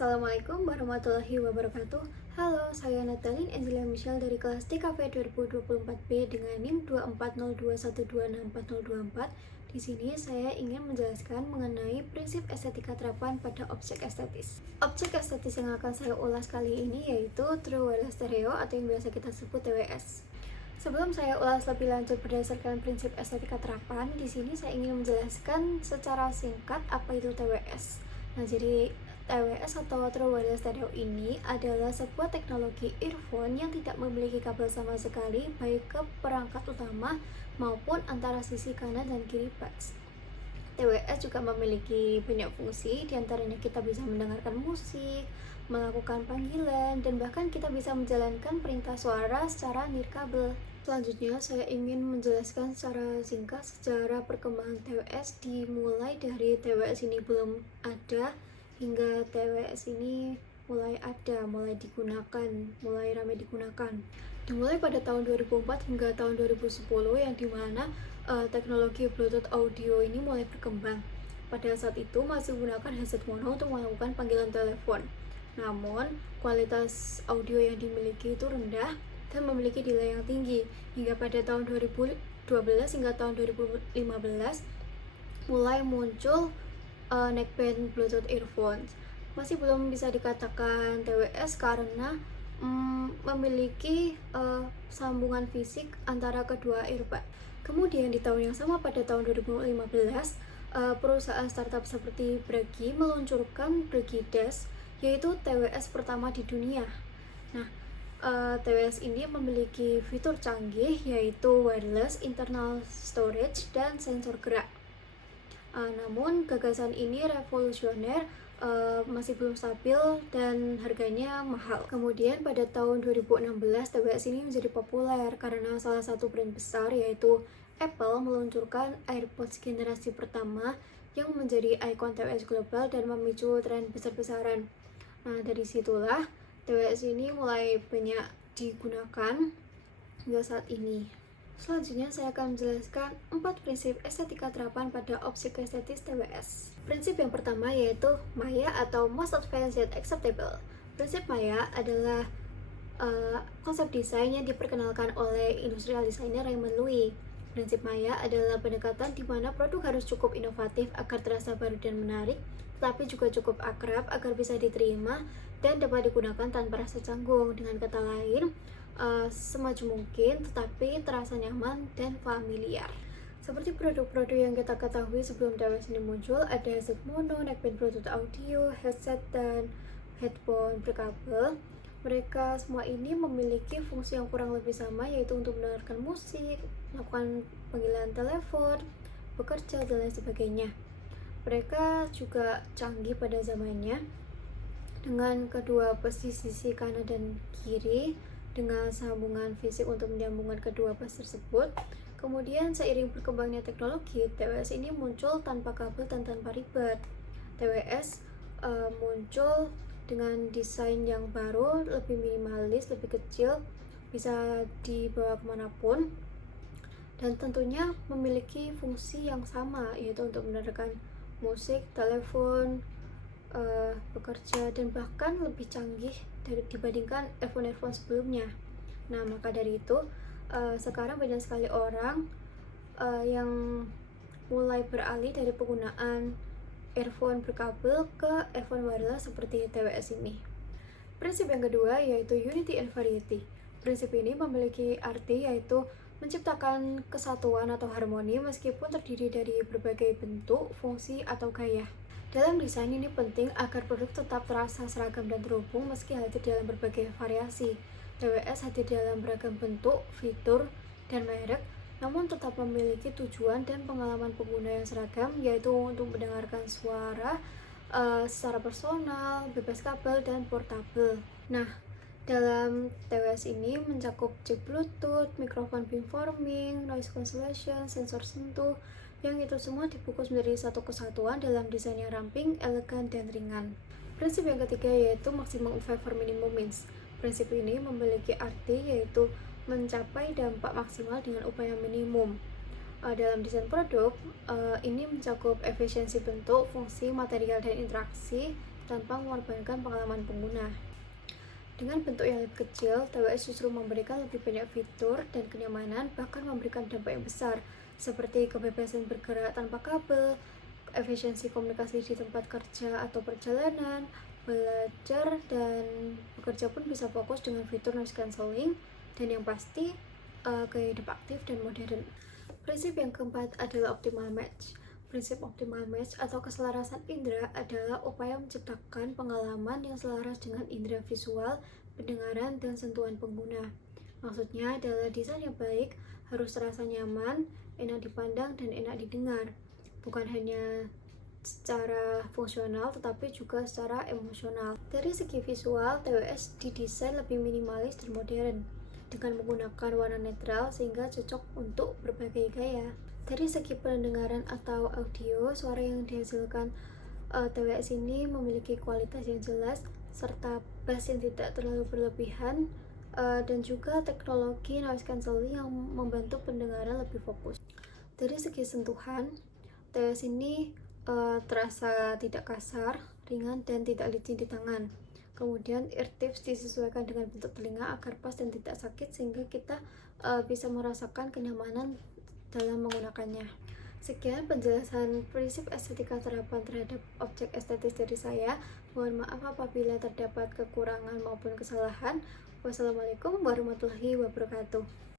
Assalamualaikum warahmatullahi wabarakatuh. Halo, saya Natalin Angela Michelle dari kelas TKV 2024B dengan NIM 24021264024. Di sini saya ingin menjelaskan mengenai prinsip estetika terapan pada objek estetis. Objek estetis yang akan saya ulas kali ini yaitu True Wireless Stereo atau yang biasa kita sebut TWS. Sebelum saya ulas lebih lanjut berdasarkan prinsip estetika terapan, di sini saya ingin menjelaskan secara singkat apa itu TWS. Nah, jadi TWS atau True Wireless Stereo ini adalah sebuah teknologi earphone yang tidak memiliki kabel sama sekali baik ke perangkat utama maupun antara sisi kanan dan kiri buds. TWS juga memiliki banyak fungsi, diantaranya kita bisa mendengarkan musik, melakukan panggilan, dan bahkan kita bisa menjalankan perintah suara secara nirkabel. Selanjutnya, saya ingin menjelaskan secara singkat sejarah perkembangan TWS dimulai dari TWS ini belum ada hingga TWS ini mulai ada, mulai ramai digunakan. Dimulai pada tahun 2004 hingga tahun 2010 yang dimana teknologi Bluetooth audio ini mulai berkembang. Pada saat itu masih menggunakan headset mono untuk melakukan panggilan telepon. Namun, kualitas audio yang dimiliki itu rendah dan memiliki delay yang tinggi. Hingga pada tahun 2012 hingga tahun 2015 mulai muncul neckband Bluetooth earphones. Masih belum bisa dikatakan TWS karena memiliki sambungan fisik antara kedua earbud. Kemudian di tahun yang sama pada tahun 2015 perusahaan startup seperti Bragi meluncurkan Bragi Dash, yaitu TWS pertama di dunia. Nah, TWS ini memiliki fitur canggih yaitu wireless internal storage dan sensor gerak. Namun gagasan ini revolusioner, masih belum stabil dan harganya mahal. Kemudian pada tahun 2016 TWS ini menjadi populer karena salah satu brand besar yaitu Apple meluncurkan AirPods generasi pertama yang menjadi ikon TWS global dan memicu tren besar-besaran. Nah, dari situlah TWS ini mulai banyak digunakan hingga saat ini. Selanjutnya saya akan menjelaskan 4 prinsip estetika terapan pada objek estetis TWS. Prinsip yang pertama yaitu Maya atau Most Advanced Yet Acceptable. Prinsip Maya adalah konsep desain yang diperkenalkan oleh industrial designer Raymond Loewy. Prinsip Maya adalah pendekatan di mana produk harus cukup inovatif agar terasa baru dan menarik, tetapi juga cukup akrab agar bisa diterima dan dapat digunakan tanpa rasa canggung. Dengan kata lain, semaju mungkin tetapi terasa nyaman dan familiar. Seperti produk-produk yang kita ketahui sebelum TWS ini muncul, ada headset mono, neckband Bluetooth audio, headset dan headphone berkabel. Mereka semua ini memiliki fungsi yang kurang lebih sama, yaitu untuk mendengarkan musik, melakukan panggilan telepon, bekerja, dan lain sebagainya. Mereka juga canggih pada zamannya dengan kedua posisi sisi kanan dan kiri dengan sambungan fisik untuk menyambungkan kedua bus tersebut. Kemudian seiring berkembangnya teknologi, TWS ini muncul tanpa kabel dan tanpa ribet. TWS muncul dengan desain yang baru, lebih minimalis, lebih kecil, bisa dibawa kemanapun, dan tentunya memiliki fungsi yang sama, yaitu untuk mendengarkan musik, telepon, bekerja, dan bahkan lebih canggih dibandingkan earphone sebelumnya. Nah, maka dari itu sekarang banyak sekali orang yang mulai beralih dari penggunaan earphone berkabel ke earphone wireless seperti TWS ini. Prinsip yang kedua yaitu Unity and Variety. Prinsip ini memiliki arti yaitu menciptakan kesatuan atau harmoni meskipun terdiri dari berbagai bentuk, fungsi, atau gaya. Dalam desain ini penting agar produk tetap terasa seragam dan terhubung meski hadir dalam berbagai variasi. TWS hadir dalam beragam bentuk, fitur, dan merek, namun tetap memiliki tujuan dan pengalaman pengguna yang seragam, yaitu untuk mendengarkan suara secara personal, bebas kabel, dan portable. Nah, dalam TWS ini mencakup chip Bluetooth, mikrofon beamforming, noise cancellation, sensor sentuh, yang itu semua dibungkus menjadi satu kesatuan dalam desain yang ramping, elegan, dan ringan. Prinsip yang ketiga yaitu Maximum Favor Minimum Means. Prinsip ini memiliki arti yaitu mencapai dampak maksimal dengan upaya minimum. Dalam desain produk, ini mencakup efisiensi bentuk, fungsi, material, dan interaksi, tanpa mengorbankan pengalaman pengguna. Dengan bentuk yang lebih kecil, TWS justru memberikan lebih banyak fitur dan kenyamanan, bahkan memberikan dampak yang besar, seperti kebebasan bergerak tanpa kabel, efisiensi komunikasi di tempat kerja atau perjalanan, belajar dan bekerja pun bisa fokus dengan fitur noise cancelling, dan yang pasti gaya hidup aktif dan modern. Prinsip yang keempat adalah optimal match. Prinsip optimal match atau keselarasan indera adalah upaya menciptakan pengalaman yang selaras dengan indera visual, pendengaran, dan sentuhan pengguna. Maksudnya adalah desain yang baik harus terasa nyaman, enak dipandang, dan enak didengar. Bukan hanya secara fungsional tetapi juga secara emosional. Dari segi visual, TWS didesain lebih minimalis dan modern dengan menggunakan warna netral sehingga cocok untuk berbagai gaya. Dari segi pendengaran atau audio, suara yang dihasilkan TWS ini memiliki kualitas yang jelas serta bass yang tidak terlalu berlebihan, dan juga teknologi noise cancelling yang membantu pendengaran lebih fokus. Dari segi sentuhan, TWS ini terasa tidak kasar, ringan, dan tidak licin di tangan. Kemudian ear tips disesuaikan dengan bentuk telinga agar pas dan tidak sakit sehingga kita bisa merasakan kenyamanan dalam menggunakannya. Sekian penjelasan prinsip estetika terapan terhadap objek estetis dari saya. Mohon maaf apabila terdapat kekurangan maupun kesalahan. Wassalamualaikum warahmatullahi wabarakatuh.